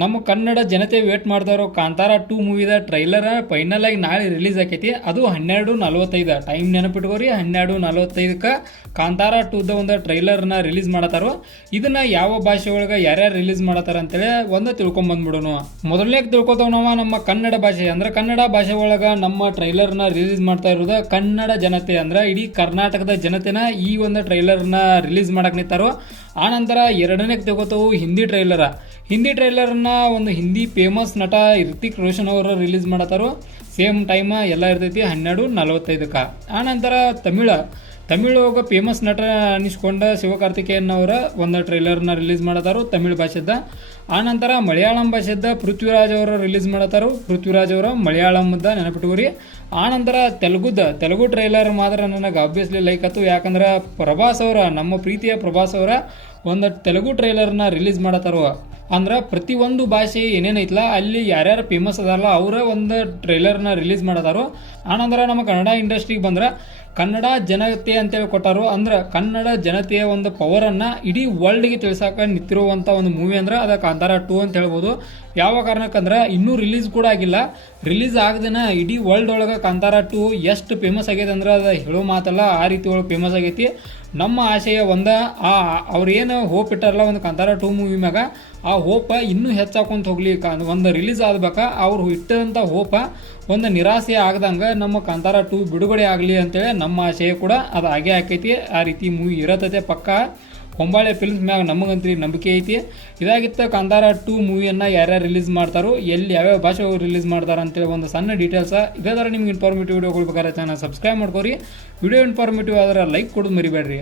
ನಮ್ಮ ಕನ್ನಡ ಜನತೆ ವೇಟ್ ಮಾಡ್ತಾರೋ ಕಾಂತಾರ ಟೂ ಮೂವಿದ ಟ್ರೈಲರ್ ಫೈನಲ್ ಆಗಿ ನಾಳೆ ರಿಲೀಸ್ ಆಕೈತಿ. ಅದು ಹನ್ನೆರಡು ನಲವತ್ತೈದು. ಟೈಮ್ ನೆನಪಿಟ್ಕೋರಿ, ಹನ್ನೆರಡು ನಲವತ್ತೈದಕ್ಕೆ ಕಾಂತಾರ ಟೂದ ಒಂದು ಟ್ರೈಲರ್ನ ರಿಲೀಸ್ ಮಾಡತ್ತಾರೋ ಇದನ್ನ ಯಾವ ಭಾಷೆ ಒಳಗೆ ಯಾರ್ಯಾರು ರಿಲೀಸ್ ಮಾಡತ್ತಾರ ಅಂತೇಳಿ ಒಂದು ತಿಳ್ಕೊಂಬಂದ್ಬಿಡೋಣ. ಮೊದಲನೇ ತಿಳ್ಕೊತಾವ ನಮ್ಮ ಕನ್ನಡ ಭಾಷೆ. ಅಂದ್ರೆ ಕನ್ನಡ ಭಾಷೆ ಒಳಗೆ ನಮ್ಮ ಟ್ರೈಲರ್ನ ರಿಲೀಸ್ ಮಾಡ್ತಾ ಇರೋದು ಕನ್ನಡ ಜನತೆ. ಅಂದ್ರೆ ಇಡೀ ಕರ್ನಾಟಕದ ಜನತೆನ ಈ ಒಂದು ಟ್ರೈಲರ್ನ ರಿಲೀಸ್ ಮಾಡಕ್ಕೆ ನಿಂತಾರೋ ಆನಂತರ ಎರಡನೇ ತಗೋತಾವು ಹಿಂದಿ ಟ್ರೈಲರ ಹಿಂದಿ ಟ್ರೈಲರ್ನ ಒಂದು ಹಿಂದಿ ಫೇಮಸ್ ನಟ ರಿತಿಕ್ ರೋಷನ್ ಅವರು ರಿಲೀಸ್ ಮಾಡತ್ತಾರೋ ಸೇಮ್ ಟೈಮ್ ಎಲ್ಲ ಇರ್ತೈತಿ, ಹನ್ನೆರಡು ನಲವತ್ತೈದಕ್ಕೆ. ಆನಂತರ ತಮಿಳ. ತಮಿಳು ಒಬ್ಬ ಫೇಮಸ್ ನಟ ಅನಿಸ್ಕೊಂಡ ಶಿವಕಾರ್ತಿಕೇಯನ್ ಅವರ ಒಂದು ಟ್ರೈಲರ್ನ ರಿಲೀಸ್ ಮಾಡತ್ತಾರು ತಮಿಳು ಭಾಷೆದ. ಆನಂತರ ಮಲಯಾಳಂ ಭಾಷೆದ ಪೃಥ್ವಿರಾಜ್ ಅವರು ರಿಲೀಸ್ ಮಾಡತ್ತಾರು ಪೃಥ್ವಿರಾಜ್ ಅವರ ಮಲಯಾಳಂದ ನೆನಪಿಟ್ಕೋರಿ. ಆನಂತರ ತೆಲುಗುದ. ತೆಲುಗು ಟ್ರೈಲರ್ ಮಾತ್ರ ನನಗೆ ಆಬ್ವಿಯಸ್ಲಿ ಲೈಕ್ ಆಯ್ತು ಯಾಕಂದ್ರೆ ಪ್ರಭಾಸ್ ಅವರ, ನಮ್ಮ ಪ್ರೀತಿಯ ಪ್ರಭಾಸ್ ಅವರ ಒಂದು ತೆಲುಗು ಟ್ರೈಲರ್ನ ರಿಲೀಸ್ ಮಾಡತ್ತಾರೋ ಅಂದ್ರೆ ಪ್ರತಿಯೊಂದು ಭಾಷೆ ಏನೇನೈತಲ್ಲ ಅಲ್ಲಿ ಯಾರ್ಯಾರು ಫೇಮಸ್ ಅದಾರಲ್ಲ ಅವರ ಒಂದು ಟ್ರೈಲರ್ನ ರಿಲೀಸ್ ಮಾಡದಾರು. ಆನಂತರ ನಮ್ಮ ಕನ್ನಡ ಇಂಡಸ್ಟ್ರಿಗೆ ಬಂದ್ರೆ ಕನ್ನಡ ಜನತೆ ಅಂತೇಳಿ ಕೊಟ್ಟಾರು. ಅಂದ್ರೆ ಕನ್ನಡ ಜನತೆಯ ಒಂದು ಪವರನ್ನು ಇಡೀ ವರ್ಲ್ಡ್ಗೆ ತಿಳಿಸಾಕ ನಿಂತಿರುವಂಥ ಒಂದು ಮೂವಿ ಅಂದ್ರೆ ಅದು ಕಾಂತಾರ ಟೂ ಅಂತ ಹೇಳ್ಬೋದು. ಯಾವ ಕಾರಣಕ್ಕಂದ್ರೆ ಇನ್ನೂ ರಿಲೀಸ್ ಕೂಡ ಆಗಿಲ್ಲ. ರಿಲೀಸ್ ಆಗದೇನ ಇಡೀ ವರ್ಲ್ಡ್ ಒಳಗೆ ಕಾಂತಾರ ಟೂ ಎಷ್ಟು ಫೇಮಸ್ ಆಗೈತೆ ಅಂದ್ರೆ ಅದು ಹೇಳೋ ಮಾತಲ್ಲ, ಆ ರೀತಿ ಒಳಗೆ ಫೇಮಸ್ ಆಗೈತಿ. ನಮ್ಮ ಆಶಯ ಒಂದು, ಆ ಅವ್ರೇನು ಹೋಪ್ ಇಟ್ಟಾರಲ್ಲ, ಒಂದು ಕಾಂತಾರ ಟೂ ಮೂವಿ ಮ್ಯಾಗ, ಆ ಹೋಪ ಇನ್ನೂ ಹೆಚ್ಚಾಕೊಂತ ಹೋಗಲಿ ಒಂದು ರಿಲೀಸ್ ಆದ್ಬೇಕ, ಅವ್ರು ಇಟ್ಟಂಥ ಹೋಪ ಒಂದು ನಿರಾಸೆ ಆಗ್ದಂಗೆ ನಮ್ಮ ಕಾಂತಾರ ಟೂ ಬಿಡುಗಡೆ ಆಗಲಿ ಅಂತೇಳಿ ನಮ್ಮ ಆಶಯ ಕೂಡ ಅದು ಆಗೇ ಆಕೈತಿ. ಆ ರೀತಿ ಮೂವಿ ಇರತೈತೆ ಪಕ್ಕ. ಹೊಂಬಾಳೆ ಫಿಲ್ಮ್ಸ್ ಮ್ಯಾಗ ನಮಗಂತೂ ನಂಬಿಕೆ ಐತಿ. ಇದಾಗಿತ್ತು ಕಂದಾರ ಟೂ ಮೂವಿಯನ್ನು ಯಾರ್ಯಾರು ರಿಲೀಸ್ ಮಾಡ್ತಾರೋ, ಎಲ್ಲಿ ಯಾವ್ಯಾವ ಭಾಷೆ ರಿಲೀಸ್ ಮಾಡ್ತಾರೆ ಅಂತೇಳಿ ಒಂದು ಸಣ್ಣ ಡೀಟೇಲ್ಸ ಇದೇ ಥರ ನಿಮ್ಗೆ ಇನ್ಫಾರ್ಮೇಟಿವ್ ವೀಡಿಯೋಗಳು ಬೇಕಾದ್ರೆ ಚಾನಲ್ ಸಬ್ಸ್ಕ್ರೈಬ್ ಮಾಡ್ಕೋರಿ. ವಿಡಿಯೋ ಇನ್ಫಾರ್ಮೇಟಿವ್ ಆದ್ರೆ ಲೈಕ್ ಕೊಡೋದು ಮರಿಬೇಡ್ರಿ.